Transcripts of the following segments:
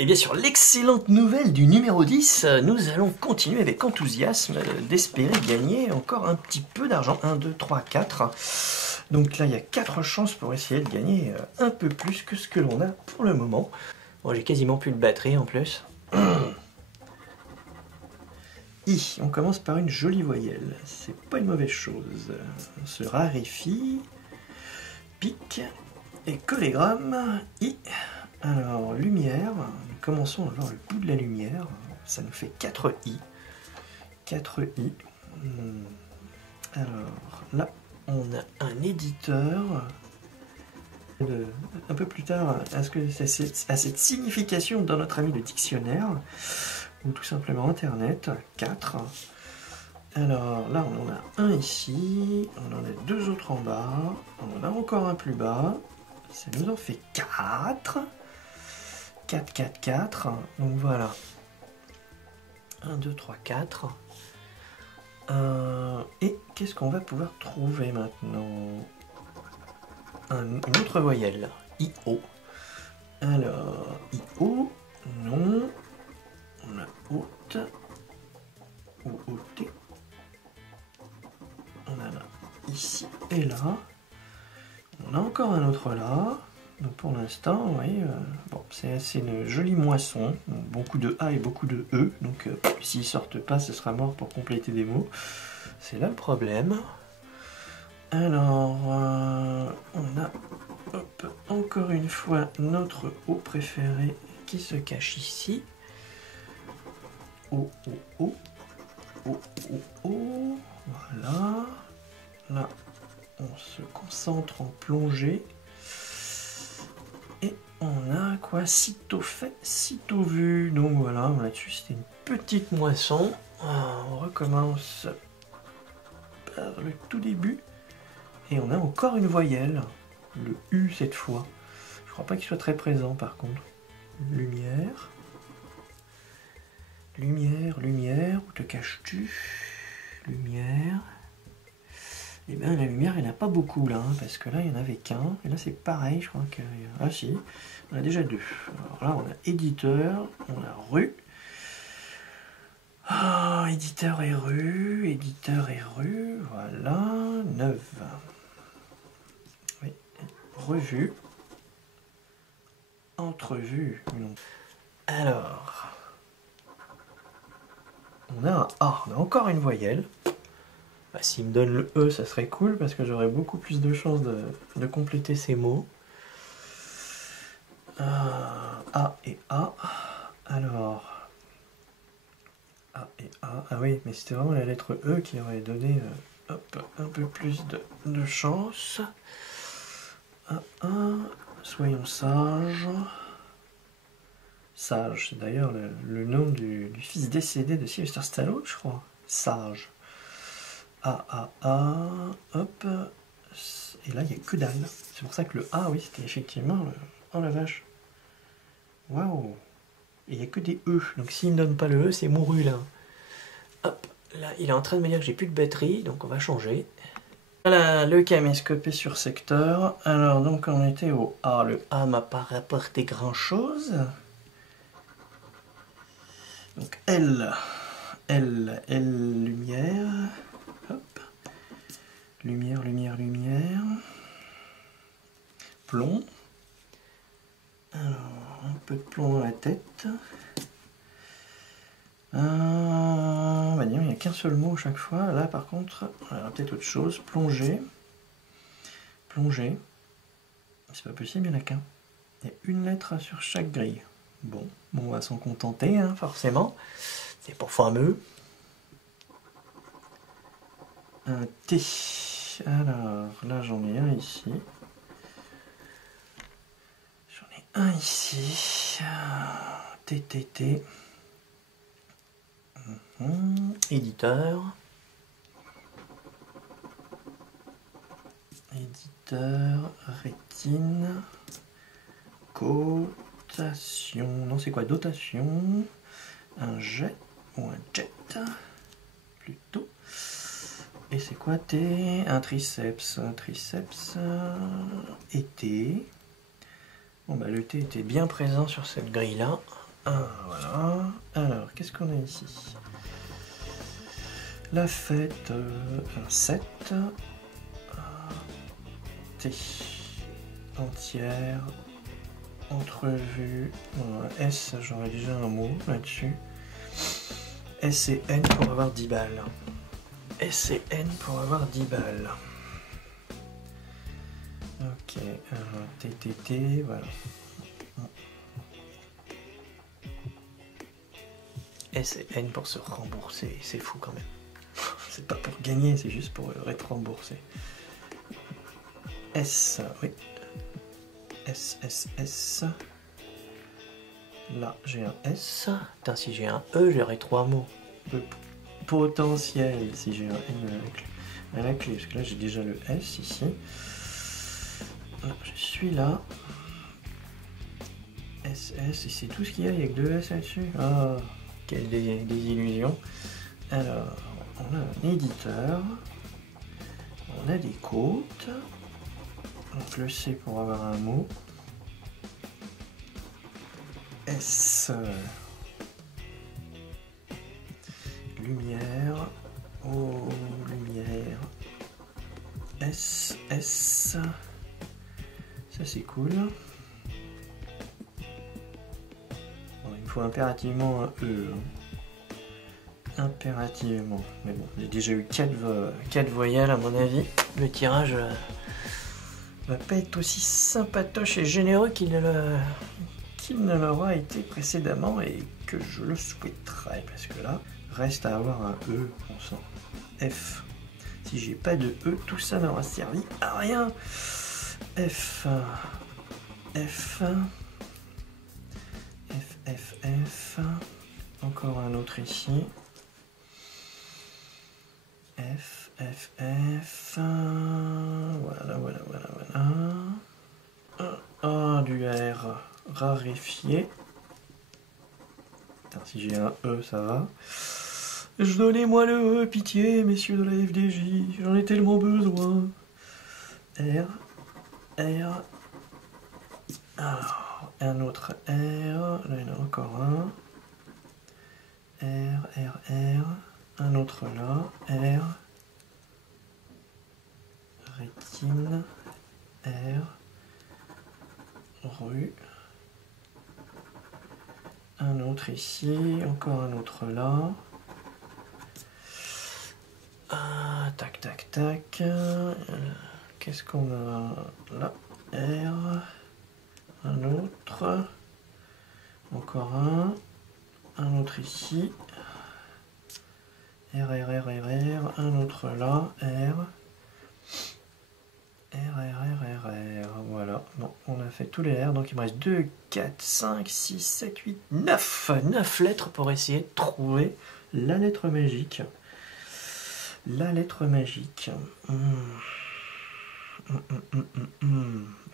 Et bien sur l'excellente nouvelle du numéro 10, nous allons continuer avec enthousiasme d'espérer gagner encore un petit peu d'argent. 1, 2, 3, 4. Donc là, il y a 4 chances pour essayer de gagner un peu plus que ce que l'on a pour le moment. Bon, j'ai quasiment plus de batterie en plus. I, on commence par une jolie voyelle. C'est pas une mauvaise chose. On se raréfie. Pic. Et collégramme. I. Alors, lumière, nous commençons à voir le bout de la lumière, ça nous fait 4 i. 4 i. Alors, là, on a un éditeur. Un peu plus tard, est-ce que ça a cette signification dans notre ami le dictionnaire, ou tout simplement Internet, 4. Alors, là, on en a un ici, on en a 2 autres en bas, on en a encore un plus bas, ça nous en fait 4. 4, 4, 4, donc voilà. 1, 2, 3, 4. Et qu'est-ce qu'on va pouvoir trouver maintenant? Une autre voyelle, I-O. Alors, I-O, non. On a haute, ou O-T. On en a ici et là. On a encore un autre là. Donc pour l'instant, vous voyez, bon, c'est une jolie moisson, beaucoup de A et beaucoup de E, donc s'ils sortent pas, ce sera mort pour compléter des mots. C'est là le problème. Alors, on a, hop, encore une fois, notre O préféré qui se cache ici. O, O, O, O, O, O, voilà. Là, on se concentre en plongée. Et on a quoi? Sitôt fait, sitôt vu. Donc voilà, là-dessus c'était une petite moisson. On recommence par le tout début. Et on a encore une voyelle. Le U cette fois. Je crois pas qu'il soit très présent par contre. Lumière. Lumière, lumière. Où te caches-tu? Lumière. Et bien la lumière, il n'y en a pas beaucoup là, hein, parce que là il n'y en avait qu'un, et là c'est pareil, je crois que... Ah si, on a déjà 2. Alors là on a éditeur, on a rue. Oh, éditeur et rue, voilà, 9. Oui, revue. Entrevue. Alors, on a un A, on a encore une voyelle. Bah, s'il me donne le E, ça serait cool parce que j'aurais beaucoup plus de chances de compléter ces mots. A et A. Alors, A et A. Ah oui, mais c'était vraiment la lettre E qui aurait donné hop, un peu plus de chance. Soyons sages. Sage, c'est d'ailleurs le nom du fils décédé de Sylvester Stallone, je crois. Sage. A, hop, et là il n'y a que dalle. C'est pour ça que le A, oui, c'était effectivement le... Oh la vache. Waouh. Et il n'y a que des E, donc s'il ne me donne pas le E, c'est mouru là. Hop, là il est en train de me dire que j'ai plus de batterie, donc on va changer. Voilà, le caméscope est sur secteur. Alors donc on était au A, le A m'a pas rapporté grand chose. Donc L, lumière. Hop. Lumière. Plomb. Alors, un peu de plomb dans la tête. On va dire, il n'y a qu'un seul mot à chaque fois. Là, par contre, on a peut-être autre chose. Plonger. C'est pas possible, il n'y en a qu'un. Il y a une lettre sur chaque grille. Bon, on va s'en contenter, hein, forcément. C'est pas fameux. Un T. Alors, là, j'en ai un ici. J'en ai un ici. TTT. Éditeur. Rétine. Cotation. Non, c'est quoi? Dotation. Un jet ou un jet plutôt. Et c'est quoi T? Un triceps. Et T. Bon bah le T était bien présent sur cette grille là. Voilà. Alors, qu'est-ce qu'on a ici? La fête, un 7. T. Entière. Entrevue. S, j'aurais déjà un mot là-dessus. S et N pour avoir 10 balles. S et N pour avoir 10 balles. Ok, TTT, voilà. S et N pour se rembourser, c'est fou quand même. C'est pas pour gagner, c'est juste pour être remboursé. S, oui. S, S, S. Là, j'ai un S. Putain, si j'ai un E, j'aurai 3 mots. Le potentiel, si j'ai un N à la clé, parce que là, j'ai déjà le S ici. Là, je suis là. SS, et c'est tout ce qu'il y a, il n'y a que 2 S là-dessus. Ah, quelle désillusion. Alors, on a un éditeur. On a des côtes. Donc le C pour avoir un mot. S. Lumière. Oh, lumière. S. S. Ça c'est cool. Bon, il me faut impérativement un E. Impérativement. Mais bon, j'ai déjà eu 4 voyelles à mon avis. Le tirage va pas être aussi sympatoche et généreux qu'il ne l'aura été précédemment et que je le souhaiterais. Parce que là, reste à avoir un E, on sent. F. Si j'ai pas de E, tout ça n'aura servi à rien. F. F. F, F, F. Encore un autre ici. F, F, F. Voilà, voilà, voilà, voilà. Ah, du R raréfié. Putain, si j'ai un E, ça va. Donnez-moi le E, pitié, messieurs de la FDJ. J'en ai tellement besoin. R, R. Alors, un autre R. Là, il y en a encore un. R, R, R. Un autre là. R. Rétine. R. Rue. Un autre ici. Encore un autre là. Ah, tac, tac, tac. Qu'est-ce qu'on a là? R. Un autre. Encore un. Un autre ici. R, R, R, R, R. Un autre là. R. R, R, R, R, R. Voilà. Bon, on a fait tous les R. Donc il me reste 2, 4, 5, 6, 7, 8, 9. 9 lettres pour essayer de trouver la lettre magique. La lettre magique.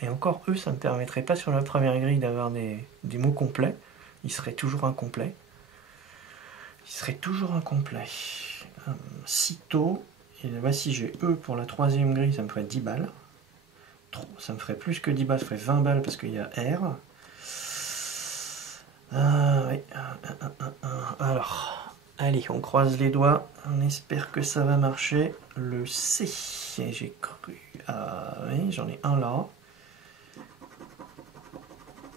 Et encore, eux, ça ne me permettrait pas sur la première grille d'avoir des mots complets. Ils seraient toujours incomplets. Ils seraient toujours incomplets. Sitôt. Et là, si j'ai E pour la troisième grille, ça me ferait 10 balles. Ça me ferait plus que 10 balles, ça ferait 20 balles parce qu'il y a R. Oui. Alors, allez, on croise les doigts. On espère que ça va marcher. Le C, j'ai cru. Ah oui, j'en ai un là.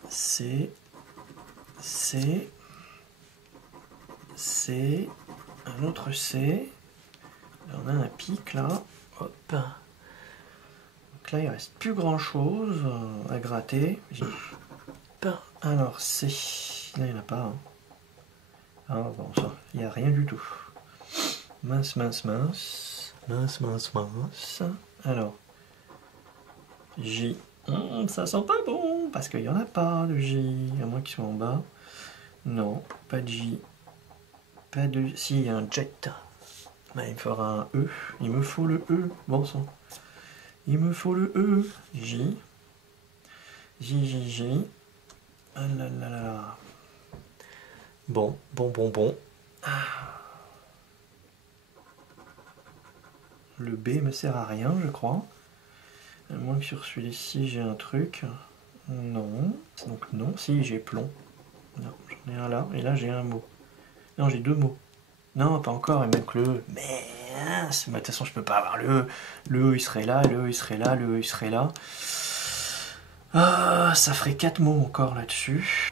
C. C. C. Un autre C. On a un pic là. Hop. Donc là, il ne reste plus grand chose à gratter. Alors, C. Là, il n'y en a pas. Hein. Ah bon, ça, il n'y a rien du tout. Mince, mince, mince. Mince, mince, mince. Alors, J. Ça sent pas bon, parce qu'il n'y en a pas de J, à moins qu'ils soient en bas. Non, pas de J. Pas de... Si, il y a un jet. Ben, il me fera un E. Il me faut le E. Bon sang. Il me faut le E. J. J, J, J. Ah là là là. Bon. Le B me sert à rien, je crois. À moins que sur celui-ci j'ai un truc. Non. Donc non. Si, j'ai plomb. Non, j'en et un là, et là j'ai un mot. Non, j'ai deux mots. Non, pas encore, et même que le E. Mais de toute façon, je peux pas avoir le E. Le E, il serait là, le E, il serait là, le E, il serait là. Ah, ça ferait 4 mots encore là-dessus.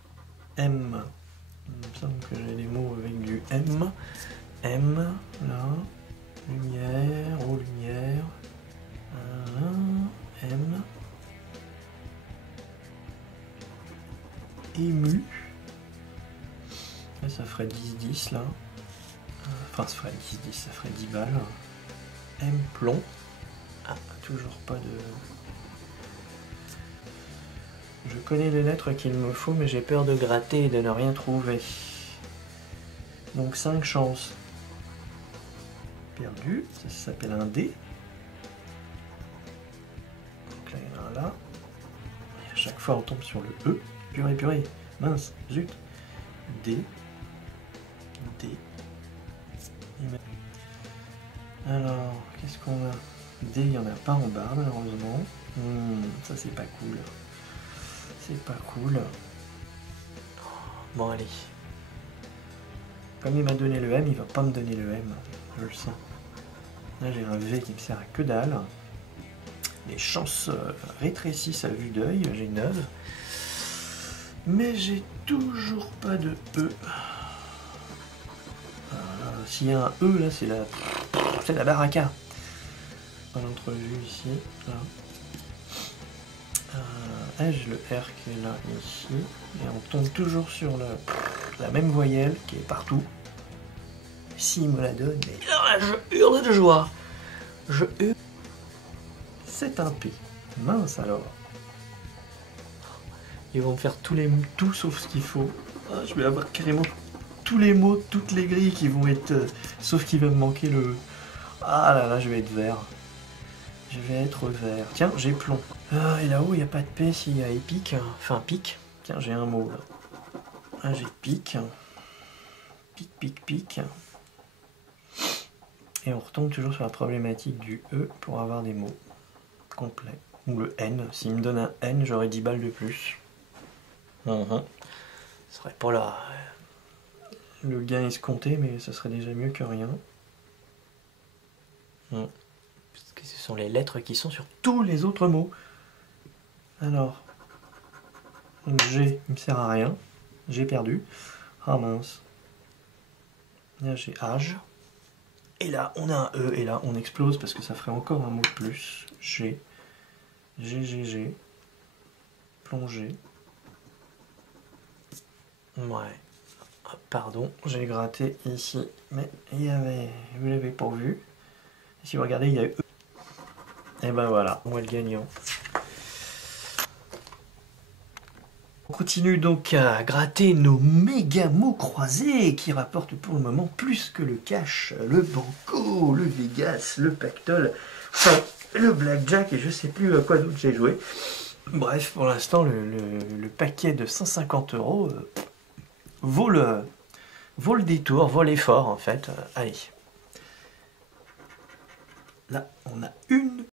M. Il me semble que j'ai des mots avec du M. M, là. Lumière, oh lumière. M. Ému. Là, ça ferait 10-10 là. Enfin, ça ferait 10-10, ça ferait 10 balles. M plomb. Ah, toujours pas de... Je connais les lettres qu'il me faut, mais j'ai peur de gratter et de ne rien trouver. Donc 5 chances. Perdu, ça s'appelle un D. Donc là, il y en a un là. Et à chaque fois, on tombe sur le E. Purée, purée, mince, zut. D. D. Alors, qu'est-ce qu'on a? D, il n'y en a pas en bas, malheureusement. Ça, c'est pas cool. C'est pas cool. Bon, allez. Comme il m'a donné le M, il va pas me donner le M. Je le sens. Là, j'ai un V qui me sert à que dalle. Les chances rétrécissent à vue d'œil, j'ai 9. Mais j'ai toujours pas de E. S'il y a un E, là, c'est la baraka. Dans l'entrevue ici, là. Ai-je le R qui est là, ici. Et on tombe toujours sur la même voyelle qui est partout. S'il me la donne, mais je hurle de joie. Je hurle. C'est un P. Mince alors. Ils vont me faire tout sauf ce qu'il faut. Ah, je vais avoir carrément tous les mots, toutes les grilles qui vont être... sauf qu'il va me manquer le... Ah là là, je vais être vert. Je vais être vert. Tiens, j'ai plomb. Ah, et là-haut, il n'y a pas de P s'il y a épique. Enfin, pique. Tiens, j'ai un mot là. Ah, j'ai pique. Pique, pique, pique. Et on retombe toujours sur la problématique du E pour avoir des mots complets. Ou le N. S'il me donne un N, j'aurai 10 balles de plus. Ce serait pas le gain escompté, mais ce serait déjà mieux que rien. Parce que ce sont les lettres qui sont sur tous les autres mots. Alors, G, il me sert à rien. J'ai perdu. Ah mince. Là, j'ai âge. Et là, on a un E, et là, on explose parce que ça ferait encore un mot de plus. G. G. Plongée. Ouais. Pardon, j'ai gratté ici. Mais il y avait... Vous l'avez pas vu. Si vous regardez, il y a E. Et ben voilà, moi le gagnant. On continue donc à gratter nos méga mots croisés qui rapportent pour le moment plus que le cash, le banco, le Vegas, le pactole, le blackjack et je sais plus à quoi d'autre j'ai joué. Bref, pour l'instant, le paquet de 150 € vaut le détour, vaut l'effort en fait. Allez. Là, on a une